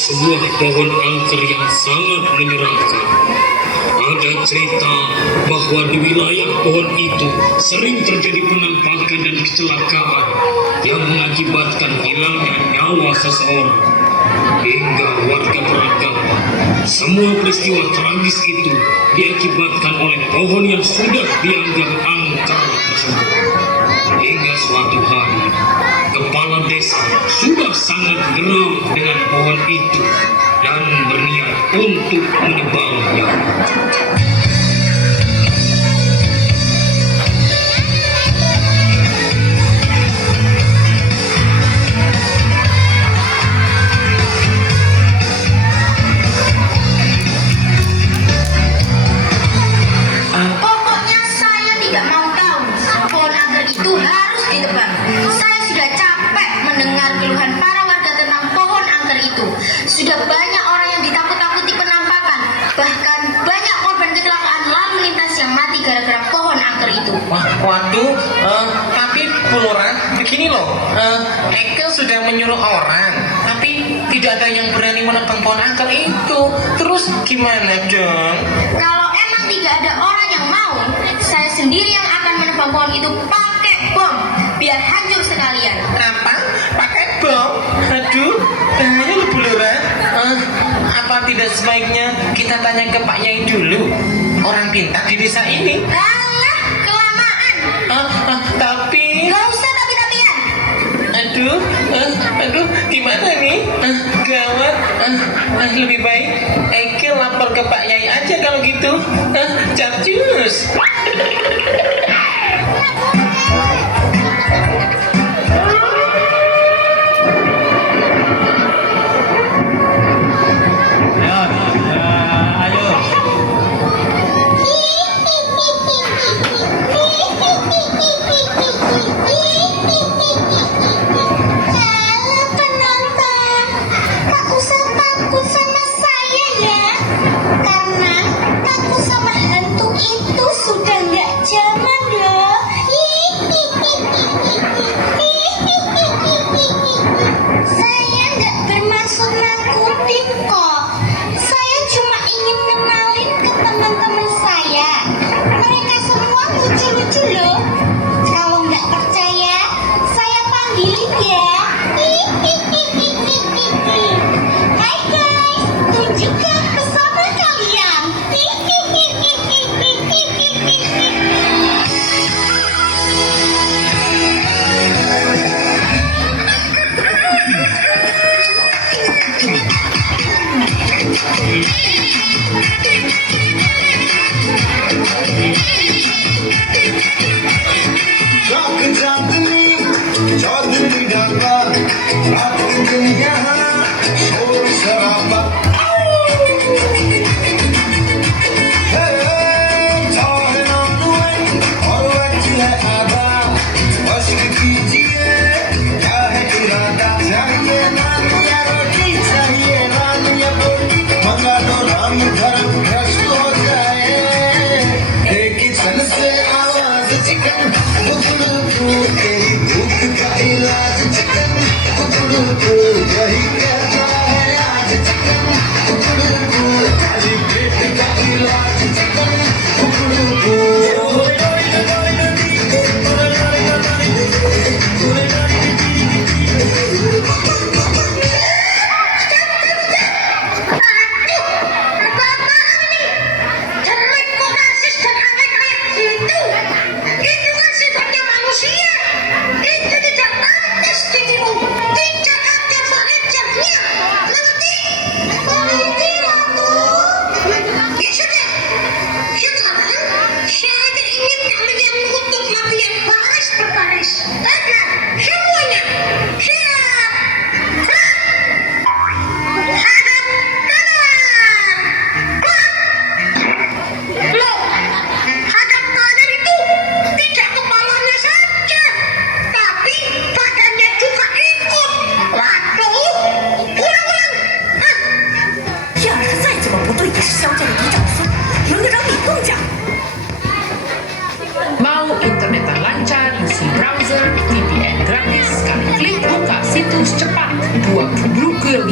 sebuah pohon angker yang sangat menyeramkan. Ada cerita bahwa di wilayah pohon itu sering terjadi penampakan dan kecelakaan yang mengakibatkan hilangnya nyawa seseorang. Hingga warga beranggapan semua peristiwa tragis itu diakibatkan oleh pohon yang sudah dianggap angker tersebut. Hingga suatu hari, kepala desa sudah sangat geram dengan pohon itu dan berniat untuk menebangnya. Pokoknya saya tidak mau tahu. Pohon angker itu harus ditebang. Saya sudah capek mendengar keluhan para warga tentang pohon angker itu. Sudah banyak orang yang ditakut-takuti penampakan. Bahkan banyak korban kecelakaan lalu lintas yang mati gara-gara pohon angker itu. Waduh, tapi Bu Lurah, begini loh, Eke sudah menyuruh orang, tapi tidak ada yang berani menebang pohon angker itu. Terus gimana dong? Kalau emang tidak ada orang yang mau, saya sendiri yang akan menebang pohon itu pakai bom, biar hancur sekalian. Apa? Pakai bom? Aduh, bahaya loh Bu Lurah. Apa tidak sebaiknya kita tanya ke Pak Yai dulu, orang pintar di desa ini? Alah, kelamaan. Tapi Gak usah tapi-tapian. aduh, gimana nih? Gawat. Lebih baik Eke lapor ke Pak Yai aja kalau gitu. Capcus. Halo penonton, tak usah takut sama saya ya, karena takut sama hantu itu sudah nggak zaman loh. Saya nggak bermaksud nakutin kok. Saya cuma ingin kenalin ke teman-teman saya. Mereka semua lucu-lucu loh. Kalau nggak percaya, saya panggilin ya. Hai guys, tunjukkan pesona kalian. Chaudhary डाका रात दिन यहाँ शोर शराबा चाहे नानुए और वही है आधा बस कीजिए क्या है इरादा चाहिए नान या रोटी चाहिए नान या रोटी मंगा दो राम धर्म भ्रष्ट हो जाए एक किचन से आवाज चिकन तेरी भूख का इलाज चिकन वही कहता है आज चिकन खाली पेट का इलाज chicken VPN gratis, kali klik buka situs cepat 20 Google.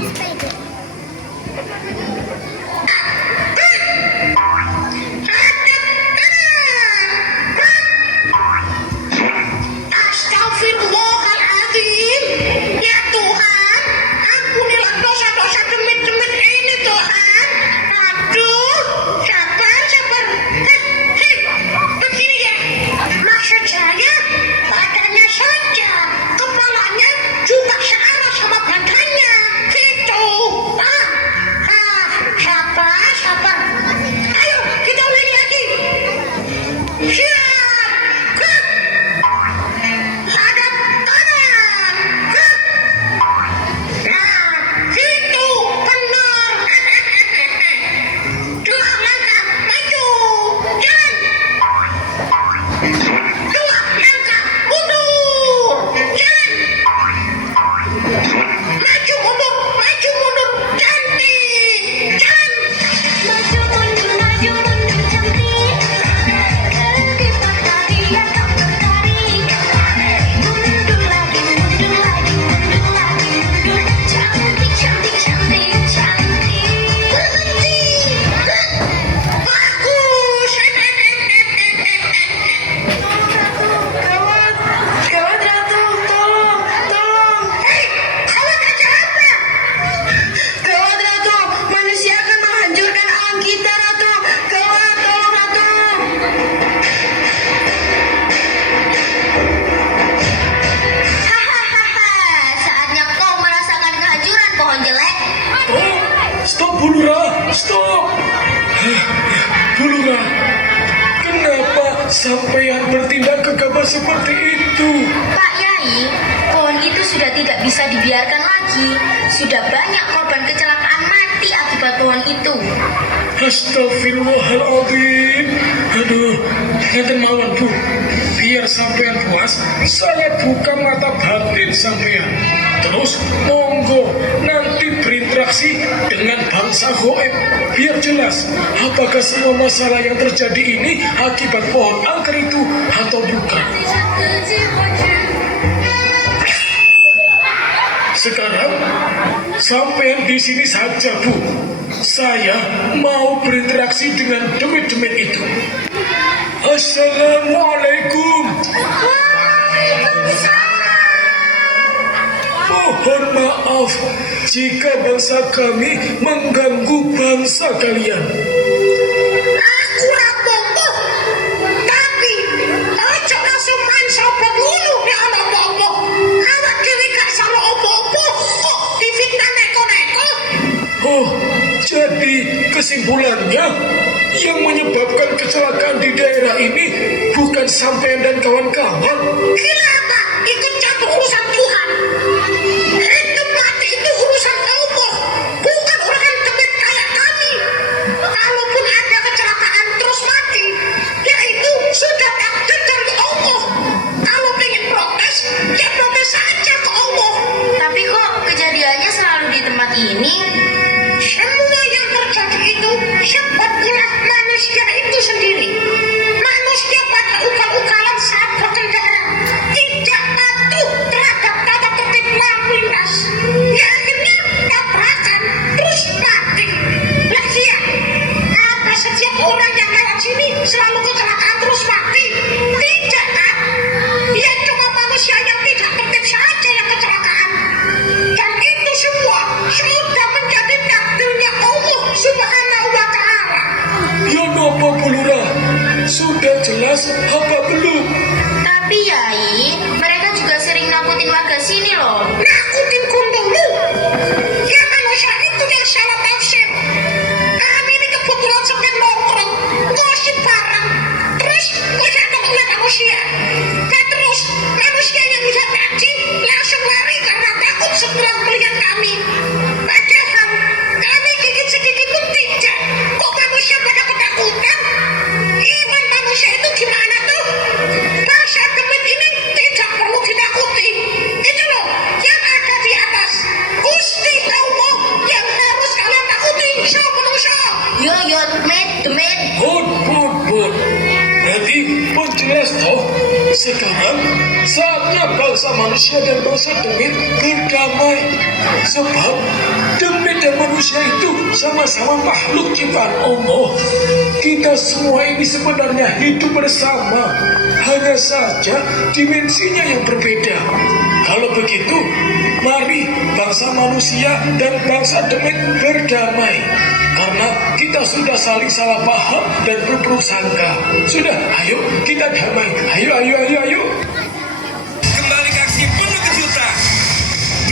sampean bertindak gegabah seperti itu? Pak Yai, pohon itu sudah tidak bisa dibiarkan lagi. Sudah banyak korban kecelakaan mati akibat pohon itu. Astagfirullahaladzim. Aduh, ngeten mawon Bu. Biar sampean puas, saya buka mata batin sampean. Terus monggo nanti berinteraksi dengan bangsa goib. Biar jelas apakah semua masalah yang terjadi ini akibat pohon angker itu atau bukan. Sekarang sampean di sini saja Bu. Saya mau berinteraksi dengan demit-demit itu. Assalamualaikum. Mohon maaf jika bangsa kami mengganggu bangsa kalian. Aku rapopo, tapi aja langsung main sobat dulu ya anak bobo. Awak dewi gak salah opo-opo, kok difitnah neko-neko. Oh, jadi kesimpulannya yang menyebabkan kecelakaan di daerah ini bukan sampean dan kawan-kawan. Kenapa ikut campur urusan Tuhan? Hidup mati itu urusan Allah, bukan urusan demit kayak kami. Kalaupun ada kecelakaan terus mati, ya itu sudah takdir dari Allah. Kalau pengen protes, ya protes saja ke Allah. Tapi kok kejadiannya selalu di tempat ini? Semua yang terjadi itu sebab ulah manusia itu sendiri. Manusia pada ukal-ukalan saat berkendara, tidak patuh terhadap tata tertib lalu lintas. Ya akhirnya tabrakan terus mati. Lah iya, apa setiap orang yang lewat sini selalu kecelakaan terus mati? Tidak kan? Ya cuma manusia yang tidak tertib saja yang kecelakaan. Dan itu semua sudah menjadi takdirnya Allah Subhanahu wa Ta'ala. Ya napa Bu Lurah? Sudah jelas apa belum? Tapi Yai, mereka juga sering nakutin warga sini loh. Nakutin kundungmu. Ya manusia itu yang salah tafsir. Kami ini kebetulan sampai nongkrong, ngosip bareng. Terus masa ada melihat manusia. Dan terus manusia yang lihat tadi langsung lari karena takut setelah melihat kami. Padahal kami gigit sedikit pun tidak. Kok manusia pada ketakutan? Iman manusia itu gimana tuh? Bangsa demit ini tidak perlu ditakuti. Itu loh yang ada di atas. Gusti Allah yang harus kalian takuti. So manusia. Yo, demit. Bud. Berarti pun jelas toh. Sekarang saatnya bangsa manusia dan bangsa demit berdamai. Sebab demit dan manusia itu sama-sama makhluk ciptaan Allah. Kita semua ini sebenarnya hidup bersama. Hanya saja dimensinya yang berbeda. Kalau begitu, mari bangsa manusia dan bangsa demit berdamai. Karena kita sudah saling salah paham dan berburuk sangka. Sudah, ayo kita damai.